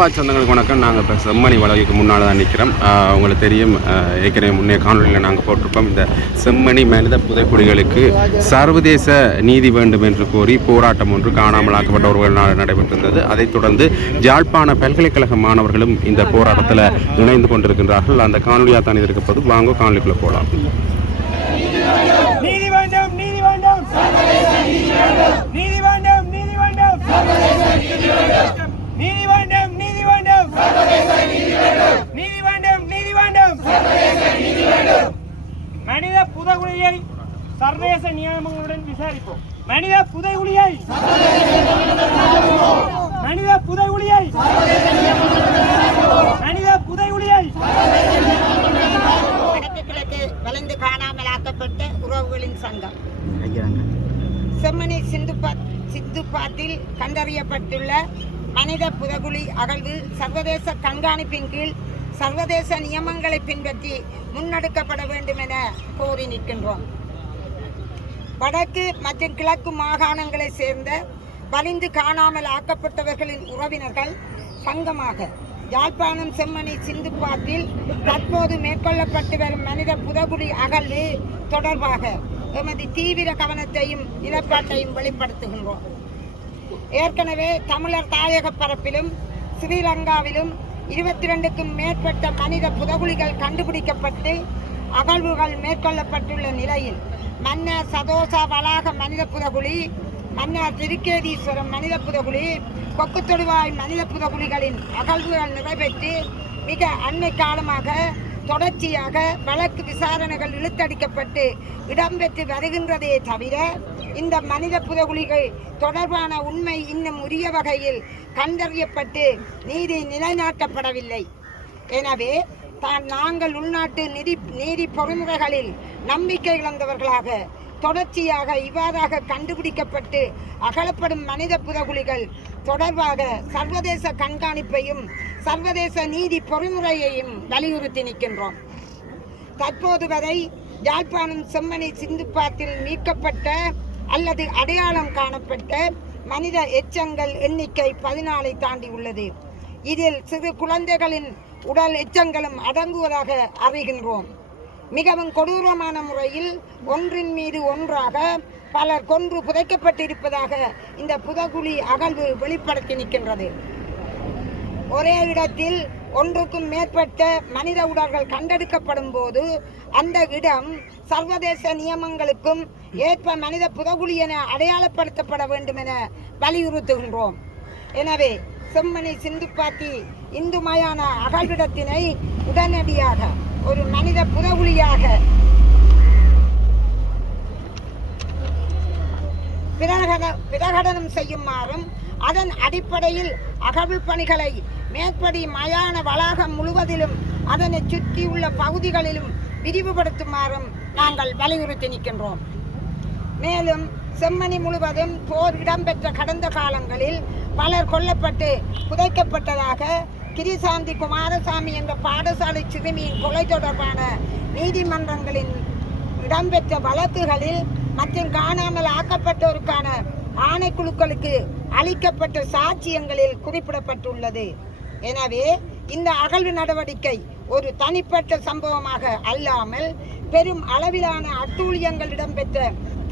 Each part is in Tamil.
யாழ்ப்பா சொந்தங்களுக்கு வணக்கம். நாங்கள் இப்போ செம்மணி வளவைக்கு முன்னால் தான் நிற்கிறோம் உங்களுக்கு தெரியும் ஏற்கனவே முன்னே காணொலியில் நாங்கள் போட்டிருப்போம் இந்த செம்மணி மனித புதைக்குடிகளுக்கு சர்வதேச நீதி வேண்டும் என்று கோரி போராட்டம் ஒன்று காணாமலாக்கப்பட்ட ஒரு நாள் நடைபெற்றிருந்தது. அதைத் தொடர்ந்து யாழ்ப்பாண பல்கலைக்கழக மாணவர்களும் இந்த போராட்டத்தில் இணைந்து கொண்டிருக்கின்றார்கள். அந்த காணொலியாக தான் இருக்கப்போது வாங்க காணொலிக்குள்ளே போகலாம் சர்வதேச நியமங்களுடன் விசாரிப்போம். மனித புதைகுலியை மனித புதைகுலியை மனித புதைகுலியை வடக்கு கிழக்கு வளைந்து காணாமல் ஆக்கப்பட்ட உறவுகளின் சங்கம். செம்மணி சிந்துபா சிந்துபாத்தில் கண்டறியப்பட்டுள்ள மனித புதகுழி அகழ்வு சர்வதேச கண்காணிப்பின் கீழ் சர்வதேச நியமங்களை பின்பற்றி முன்னெடுக்கப்பட வேண்டும் என கோரி நிற்கின்றோம். வடக்கு மற்றும் கிழக்கு மாகாணங்களைச் சேர்ந்த வலிந்து காணாமல் ஆக்கப்பட்டவர்களின் உறவினர்கள் சங்கமாக யாழ்ப்பாணம் செம்மணி சிந்துப்பாட்டில் தற்போது மேற்கொள்ளப்பட்டு வரும் மனித புதகுடி அகழ்வு தொடர்பாக எமது தீவிர கவனத்தையும் நிலப்பாட்டையும் வெளிப்படுத்துகின்றோம். ஏற்கனவே தமிழர் தாயக பரப்பிலும் ஸ்ரீலங்காவிலும் இருபத்தி ரெண்டுக்கும் மேற்பட்ட மனித புதகுலிகள் கண்டுபிடிக்கப்பட்டு அகழ்வுகள் மேற்கொள்ளப்பட்டுள்ள நிலையில் மன்னர் சதோசா வளாக மனித புதகுழி மன்னர் திருக்கேதீஸ்வரம் மனித புதகுழி கொக்கு தொடுவாய் மனித புதகுலிகளின் அகழ்வுகள் நிறைவேற்றி மிக அண்மை காலமாக தொடர்ச்சியாக வழக்கு விசாரணைகள் இழுத்தடிக்கப்பட்டு இடம்பெற்று வருகின்றதே தவிர இந்த மனித புதகுலிகள் தொடர்பான உண்மை இன்னும் உரிய வகையில் கண்டறியப்பட்டு நீதி நிலைநாட்டப்படவில்லை. எனவே தான் நாங்கள் உள்நாட்டு நிதி நீதி பொறிமுறைகளில் நம்பிக்கை இழந்தவர்களாக தொடர்ச்சியாக இவ்வாறாக கண்டுபிடிக்கப்பட்டு அகலப்படும் மனித புதகுலிகள் தொடர்பாக சர்வதேச கண்காணிப்பையும் சர்வதேச நீதி பொறிமுறையையும் வலியுறுத்தி நிற்கின்றோம். தற்போது வரை யாழ்ப்பாணம் செம்மணி சிந்துப்பாத்தில் மீட்கப்பட்ட அல்லது அடையாளம் காணப்பட்ட மனித எச்சங்கள் எண்ணிக்கை பதினாலை தாண்டி உள்ளது. இதில் சிறு குழந்தைகளின் உடல் எச்சங்களும் அடங்குவதாக அறிகின்றோம். மிகவும் கொடூரமான முறையில் ஒன்றின் மீது ஒன்றாக பலர் கொன்று புதைக்கப்பட்டிருப்பதாக இந்த புதகுழி அகழ்வு வெளிப்படுத்தி நிற்கின்றது. ஒரே இடத்தில் ஒன்றுக்கும் மேற்பட்ட மனித உடல்கள் கண்டெடுக்கப்படும் போது அந்த இடம் சர்வதேச நியமங்களுக்கும் ஏற்ப மனித புதகுழி என அடையாளப்படுத்தப்பட வேண்டும் என வலியுறுத்துகின்றோம். எனவே செம்மணி சிந்துப்பாத்தி இந்து மயான அகழ்விடத்தினை உடனடியாக ஒரு மனித புதகுலியாக பிரகடனம் செய்யுமாறும் அதன் அடிப்படையில் அகழ்வு பணிகளை மேற்படி மயான வளாகம் முழுவதிலும் அதனை சுற்றியுள்ள பகுதிகளிலும் விரிவுபடுத்துமாறும் நாங்கள் வலியுறுத்தி நிற்கின்றோம். மேலும் செம்மணி முழுவதும் போர் இடம்பெற்ற கடந்த காலங்களில் பலர் கொல்லப்பட்டு புதைக்கப்பட்டதாக கிரிசாந்தி குமாரசாமி என்ற பாடசாலை சிறுமியின் கொலை தொடர்பான நீதிமன்றங்களின் இடம்பெற்ற வழக்குகளில் மற்றும் காணாமல் ஆக்கப்பட்டோருக்கான ஆணைக்குழுக்களுக்கு அளிக்கப்பட்ட சாட்சியங்களில் குறிப்பிடப்பட்டுள்ளது. எனவே இந்த அகழ்வு நடவடிக்கை ஒரு தனிப்பட்ட சம்பவமாக அல்லாமல் பெரும் அளவிலான அட்டூழியங்கள் இடம்பெற்ற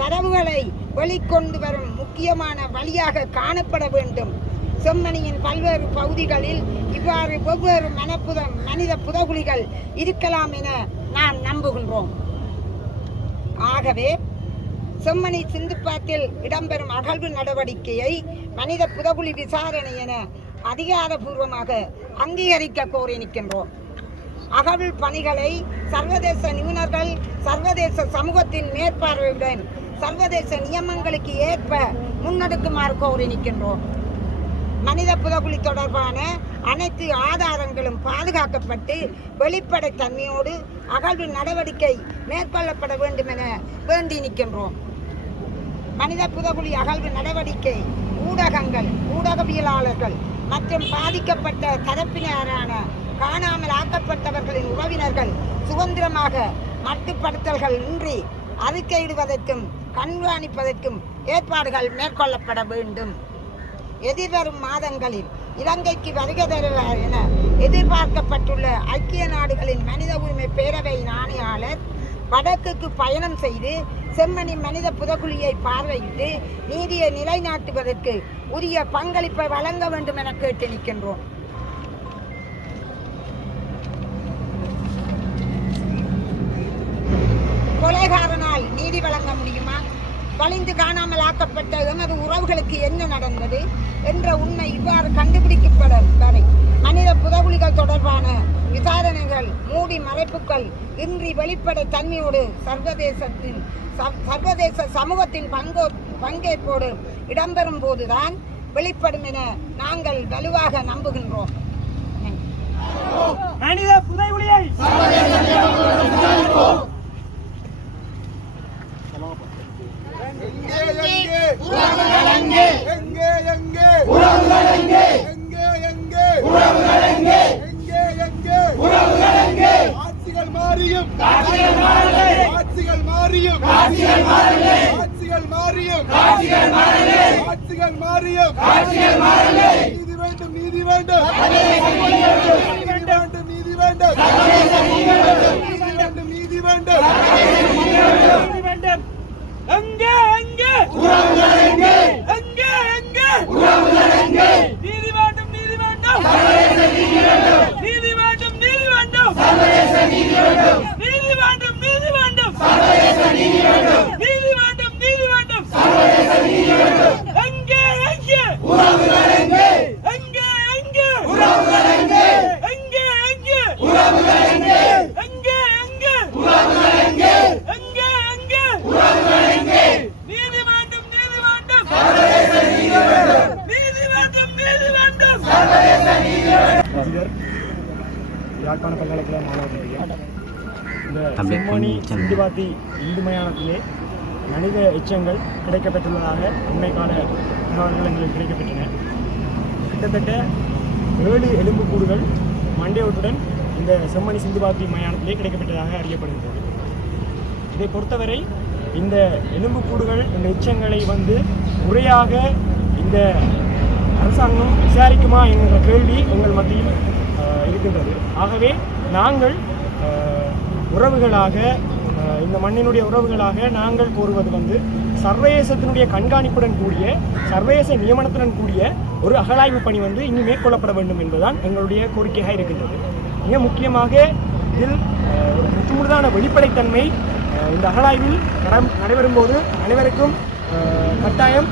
தரவுகளை வெளிக்கொண்டு வரும் முக்கியமான வழியாக காணப்பட வேண்டும். செம்மணியின் பல்வேறு பகுதிகளில் இவ்வாறு வெவ்வேறு மனப்புத மனித புதகுலிகள் இருக்கலாம் என நாம் நம்புகின்றோம். ஆகவே செம்மணி சிந்துப்பாத்தில் இடம்பெறும் அகழ்வு நடவடிக்கையை மனித புதகுலி விசாரணை என அதிகாரபூர்வமாக அங்கீகரிக்க கோரி நிற்கின்றோம். அகழ்வு பணிகளை சர்வதேச நிபுணர்கள் சர்வதேச சமூகத்தின் மேற்பார்வையுடன் சர்வதேச நியமங்களுக்கு ஏற்ப முன்னெடுக்குமாறு கோரி நிற்கின்றோம். மனித புதகுலி தொடர்பான அனைத்து ஆதாரங்களும் பாதுகாக்கப்பட்டு வெளிப்படைத்தன்மையோடு அகழ்வு நடவடிக்கை மேற்கொள்ளப்பட வேண்டும் என வேண்டி நிற்கின்றோம். மனித புதகுலி அகழ்வு நடவடிக்கை ஊடகங்கள் ஊடகவியலாளர்கள் மற்றும் பாதிக்கப்பட்ட தரப்பினரான காணாமல் ஆக்கப்பட்டவர்களின் உறவினர்கள் சுதந்திரமாக மட்டுப்படுத்தல்கள் இன்றி அறிக்கையிடுவதற்கும் கண்காணிப்பதற்கும் ஏற்பாடுகள் மேற்கொள்ளப்பட வேண்டும். எதிர்வரும் மாதங்களில் இலங்கைக்கு வருகை தருவார் என எதிர்பார்க்கப்பட்டுள்ள ஐக்கிய நாடுகளின் மனித உரிமை பேரவையின் ஆணையாளர் வடக்குக்கு பயணம் செய்து செம்மணி மனித புதகுழியை பார்வையிட்டு நீதியை நிலைநாட்டுவதற்கு உரிய பங்களிப்பை வழங்க வேண்டும் என கேட்டு நிற்கின்றோம் கொலைகாரன் நீதி வழங்க முடியுமா? வலிந்து காணாமல் ஆக்கப்பட்ட எமது உறவுகளுக்கு என்ன நடந்தது? என்ற உண்மை இவ்வாறு கண்டுபிடிக்கப்படும் வரை மனித புதகுலிகள் தொடர்பான விசாரணைகள் மூடி மறைப்புகள் இன்றி வெளிப்படை தன்மையோடு சர்வதேசத்தின் ச- சர்வதேச சமூகத்தின் பங்கோ பங்கேற்போடு இடம்பெறும் போதுதான் வெளிப்படும் என நாங்கள் வலுவாக நம்புகின்றோம். மனித புதைகுழியை எங்கே? எங்கே? எங்கே? எங்கே? எங்கே? எங்கே? ஆட்சிகள் மாறியும். ஆட்சிகள் மாறியும். ஆட்சிகள் மாறியும். ஆட்சிகள் மாறியும். நீதி வேண்டும் நீதி வேண்டும். நீதி வேண்டும். நீதி வேண்டும் நீதி வேண்டும். நீதி வேண்டும். நீதி வேண்டும். எங்கே எங்கே? எங்கே? எங்கே நீதி வேண்டும் நீதி வேண்டும். நீதி வேண்டும். நீதி வேண்டும் நீதி வேண்டும். நீதி வேண்டும். நீதி வேண்டும் நீதி மனித எச்சங்கள் கிடைக்கப்பெற்றுள்ளதாக உண்மைக்கான தகவல்கள் எங்களுக்கு கிடைக்கப்பெற்றன கிட்டத்தட்ட ஏழு எலும்புக்கூடுகள் மண்டையோட்டுடன் இந்த செம்மணி சிந்துபாத்தி மயானத்திலே கிடைக்கப்பட்டதாக அறியப்படுகிறது இதை பொறுத்தவரை இந்த எலும்புக்கூடுகள் இந்த எச்சங்களை வந்து முறையாக இந்த அரசாங்கம் விசாரிக்குமா என்கிற கேள்வி எங்கள் மத்தியில் இருக்கின்றது. ஆகவே நாங்கள் உறவுகளாக இந்த மண்ணினுடைய உறவுகளாக நாங்கள் கோருவது வந்து சர்வதேசத்தினுடைய கண்காணிப்புடன் கூடிய சர்வதேச நியமனத்துடன் கூடிய ஒரு அகழாய்வு பணி வந்து இனி மேற்கொள்ளப்பட வேண்டும் என்பதுதான் எங்களுடைய கோரிக்கையாக இருக்கின்றது. மிக முக்கியமாக இதில் ஒரு முற்றுமுழுதான வெளிப்படைத்தன்மை இந்த அகழாய்வில் நடைபெறும் போது அனைவருக்கும் கட்டாயம்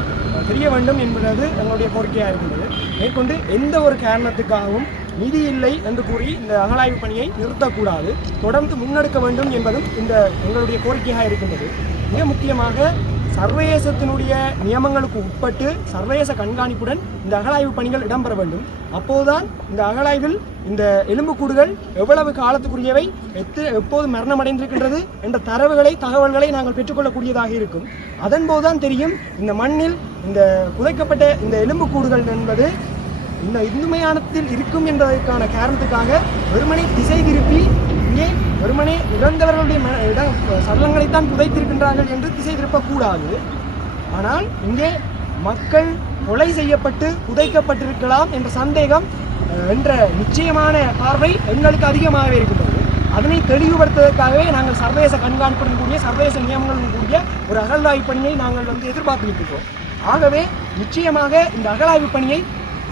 தெரிய வேண்டும் என்பது எங்களுடைய கோரிக்கையாக இருக்கின்றது. மேற்கொண்டு எந்த ஒரு காரணத்துக்காகவும் நிதி இல்லை என்று கூறி இந்த அகழாய்வு பணியை நிறுத்தக்கூடாது. தொடர்ந்து முன்னெடுக்க வேண்டும் என்பதும் இந்த எங்களுடைய கோரிக்கையாக இருக்கின்றது. மிக முக்கியமாக சர்வதேசத்தினுடைய நியமங்களுக்கு உட்பட்டு சர்வதேச கண்காணிப்புடன் இந்த அகழாய்வு பணிகள் இடம்பெற வேண்டும். அப்போதுதான் இந்த அகழாய்வில் இந்த எலும்புக்கூடுகள் எவ்வளவு காலத்துக்குரியவை எத்து எப்போது மரணமடைந்திருக்கின்றது என்ற தரவுகளை தகவல்களை நாங்கள் பெற்றுக்கொள்ளக்கூடியதாக இருக்கும். அதன்போதுதான் தெரியும் இந்த மண்ணில் இந்த புதைக்கப்பட்ட இந்த எலும்புக்கூடுகள் என்பது இந்த இந்து மயானத்தில் இருக்கும் என்பதற்கான காரணத்துக்காக வெறுமனே திசை திருப்பி இங்கே வெறுமனே இறந்தவர்களுடைய ம- இட சடலங்களைத்தான் புதைத்திருக்கின்றார்கள் என்று திசை திருப்பக்கூடாது. ஆனால் இங்கே மக்கள் கொலை செய்யப்பட்டு புதைக்கப்பட்டிருக்கலாம் என்ற சந்தேகம் என்ற நிச்சயமான பார்வை எங்களுக்கு அதிகமாகவே இருக்கின்றது. அதனை தெளிவுபடுத்துவதற்காகவே நாங்கள் சர்வதேச கண்காணிப்புடன் கூடிய சர்வதேச நியமங்களுடன் கூடிய ஒரு அகழ்வாய்வு பணியை நாங்கள் வந்து எதிர்பார்த்து நிற்கின்றோம் ஆகவே நிச்சயமாக இந்த அகழாய்வு பணியை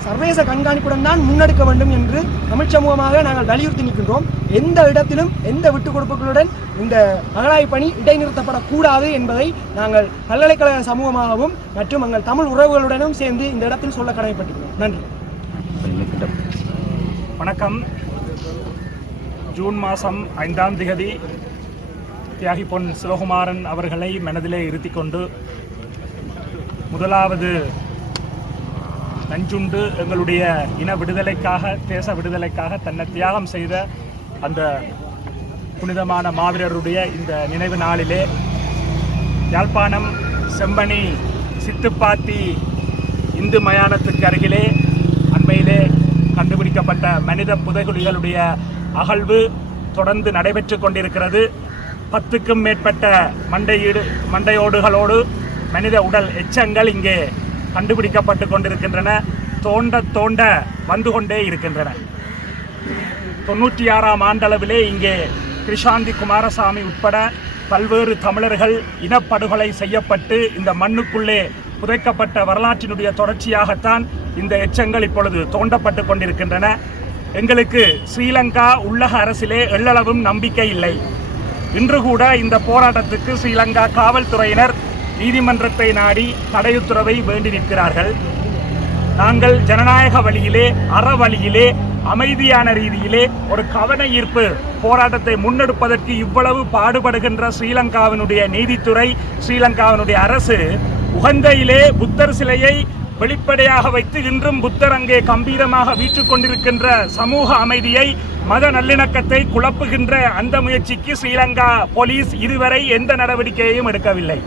சர்வதேச கண்காணிப்புடன் தான் முன்னெடுக்க வேண்டும் என்று தமிழ் சமூகமாக நாங்கள் வலியுறுத்தி நிற்கின்றோம். எந்த இடத்திலும் எந்த விட்டுக் கொடுப்புகளுடன் இந்த அகழாய்வு பணி இடைநிறுத்தப்படக்கூடாது என்பதை நாங்கள் பல்கலைக்கழக சமூகமாகவும் மற்றும் எங்கள் தமிழ் உறவுகளுடனும் சேர்ந்து இந்த இடத்தில் சொல்ல கடமைப்பட்டிருக்கிறோம் நன்றி. வணக்கம். ஜூன் மாதம் ஐந்தாம் திகதி தியாகி பொன் சிவகுமாரன் அவர்களை மனதிலே இருத்திக்கொண்டு முதலாவது நஞ்சுண்டு எங்களுடைய இன விடுதலைக்காக தேச விடுதலைக்காக தன்னை தியாகம் செய்த அந்த புனிதமான மாவீரருடைய இந்த நினைவு நாளிலே யாழ்ப்பாணம் செம்பனி சித்துப்பாத்தி இந்து மயானத்துக்கு அருகிலே அண்மையிலே கண்டுபிடிக்கப்பட்ட மனித புதைகுழிகளுடைய அகழ்வு தொடர்ந்து நடைபெற்று கொண்டிருக்கிறது. பத்துக்கும் மேற்பட்ட மண்டையீடு மண்டையோடுகளோடு மனித உடல் எச்சங்கள் இங்கே கண்டுபிடிக்கப்பட்டு கொண்டிருக்கின்றன. தோண்ட தோண்ட வந்து கொண்டே இருக்கின்றன. தொண்ணூற்றி ஆறாம் ஆண்டளவிலே இங்கே கிருஷாந்தி குமாரசாமி உட்பட பல்வேறு தமிழர்கள் இனப்படுகொலை செய்யப்பட்டு இந்த மண்ணுக்குள்ளே புதைக்கப்பட்ட வரலாற்றினுடைய தொடர்ச்சியாகத்தான் இந்த எச்சங்கள் இப்பொழுது தோண்டப்பட்டு கொண்டிருக்கின்றன. எங்களுக்கு ஸ்ரீலங்கா உள்ளக அரசிலே எள்ளளவும் நம்பிக்கை இல்லை. இன்று கூட இந்த போராட்டத்துக்கு ஸ்ரீலங்கா காவல்துறையினர் நீதிமன்றத்தை நாடி தடையுத்தரவை வேண்டி நிற்கிறார்கள். நாங்கள் ஜனநாயக வழியிலே அற வழியிலே அமைதியான ரீதியிலே ஒரு கவன ஈர்ப்பு போராட்டத்தை முன்னெடுப்பதற்கு இவ்வளவு பாடுபடுகின்ற ஸ்ரீலங்காவினுடைய நீதித்துறை ஸ்ரீலங்காவினுடைய அரசு உகந்தையிலே புத்தர் சிலையை வெளிப்படையாக வைத்து இன்றும் புத்தர் அங்கே கம்பீரமாக வீற்றுக் கொண்டிருக்கின்ற சமூக அமைதியை மத நல்லிணக்கத்தை குழப்புகின்ற அந்த முயற்சிக்கு ஸ்ரீலங்கா போலீஸ் இதுவரை எந்த நடவடிக்கையையும் எடுக்கவில்லை.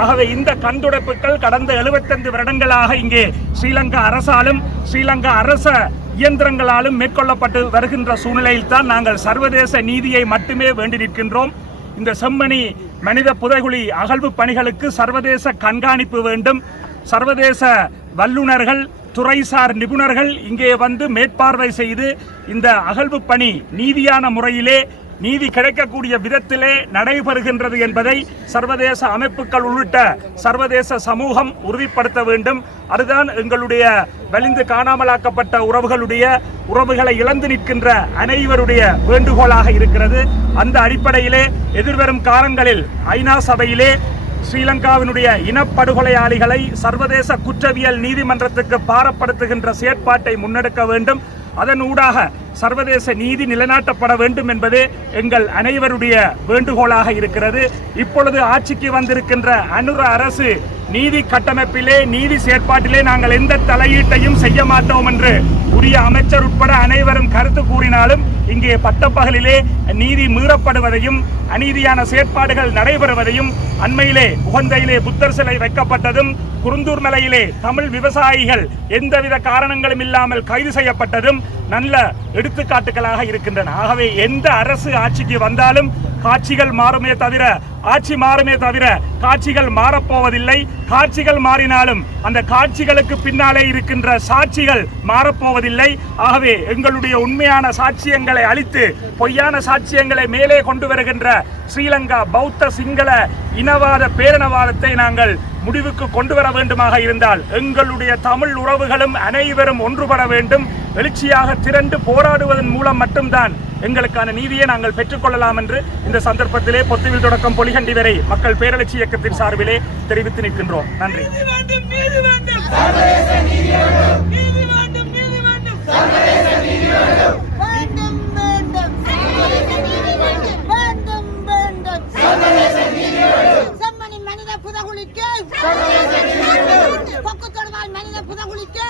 ஆகவே இந்த கண்துடைப்புகள் கடந்த 75 வருடங்களாக இங்கே ஸ்ரீலங்கா அரசாலும் ஸ்ரீலங்கா அரச இயந்திரங்களாலும் மேற்கொள்ளப்பட்டு வருகின்ற சூழ்நிலையில் தான் நாங்கள் சர்வதேச நீதியை மட்டுமே வேண்டி நிற்கின்றோம். இந்த செம்மணி மனித புதைகுழி அகழ்வு பணிகளுக்கு சர்வதேச கண்காணிப்பு வேண்டும். சர்வதேச வல்லுநர்கள் துறைசார் நிபுணர்கள் இங்கே வந்து மேற்பார்வை செய்து இந்த அகழ்வு பணி நீதியான முறையிலே நீதி கிடைக்கக்கூடிய விதத்திலே நடைபெறுகின்றது என்பதை சர்வதேச அமைப்புகள் உள்ளிட்ட சர்வதேச சமூகம் உறுதிப்படுத்த வேண்டும். அதுதான் எங்களுடைய வலிந்து காணாமலாக்கப்பட்ட உறவுகளுடைய உறவுகளை இழந்து நிற்கின்ற அனைவருடைய வேண்டுகோளாக இருக்கிறது. அந்த அடிப்படையிலே எதிர்வரும் காலங்களில் ஐநா சபையிலே ஸ்ரீலங்காவினுடைய இனப்படுகொலையாளிகளை சர்வதேச குற்றவியல் நீதிமன்றத்துக்கு பாரப்படுத்துகின்ற செயற்பாட்டை முன்னெடுக்க வேண்டும். அதன் ஊடாக சர்வதேச நீதி நிலைநாட்டப்பட வேண்டும் என்பது எங்கள் அனைவருடைய வேண்டுகோளாக இருக்கிறது. இப்பொழுது ஆட்சிக்கு வந்திருக்கின்ற அனுர அரசு நீதி கட்டமைப்பிலே நீதி செயற்பாட்டிலே நாங்கள் எந்த தலையீட்டையும் செய்ய மாட்டோம் என்று உரிய அமைச்சர் உட்பட அனைவரும் கருத்து கூறினாலும் இங்கே பட்டப்பகலிலே நீதி மீறப்படுவதையும் அநீதியான செயற்பாடுகள் நடைபெறுவதையும் அண்மையிலே உகந்தையிலே புத்தர் சிலை வைக்கப்பட்டதும் குருந்தூர் மலையிலே தமிழ் விவசாயிகள் எந்தவித காரணங்களும் இல்லாமல் கைது செய்யப்பட்டதும் நல்ல எடுத்துக்காட்டுகளாக இருக்கின்றன. ஆகவே எந்த அரசு ஆட்சிக்கு வந்தாலும் காட்சிகள் மாறுமே தவிர ஆட்சி மாறுமே தவிர காட்சிகள் மாறப்போவதில்லை. காட்சிகள் மாறினாலும் அந்த காட்சிகளுக்கு பின்னாலே இருக்கின்ற சாட்சிகள் மாறப்போவதில்லை. ஆகவே எங்களுடைய உண்மையான சாட்சியங்களை அழித்து பொய்யான சாட்சியங்களை மேலே கொண்டு வருகின்ற ஸ்ரீலங்கா பௌத்த சிங்கள இனவாத பேரினவாதத்தை நாங்கள் முடிவுக்கு கொண்டு வர வேண்டுமாக இருந்தால் எங்களுடைய தமிழ் உறவுகளும் அனைவரும் ஒன்றுபட வேண்டும். எழுச்சியாக திரண்டு போராடுவதன் மூலம் மட்டும்தான் எங்களுக்கான நீதியை நாங்கள் பெற்றுக்கொள்ளலாம் என்று இந்த சந்தர்ப்பத்திலே பொத்துவில் தொடக்கம் பொலிகண்டி வரை மக்கள் பேரளர்ச்சி இயக்கத்தின் சார்பிலே தெரிவித்து நிற்கின்றோம். நன்றி. மனித புதகுலிக்கு.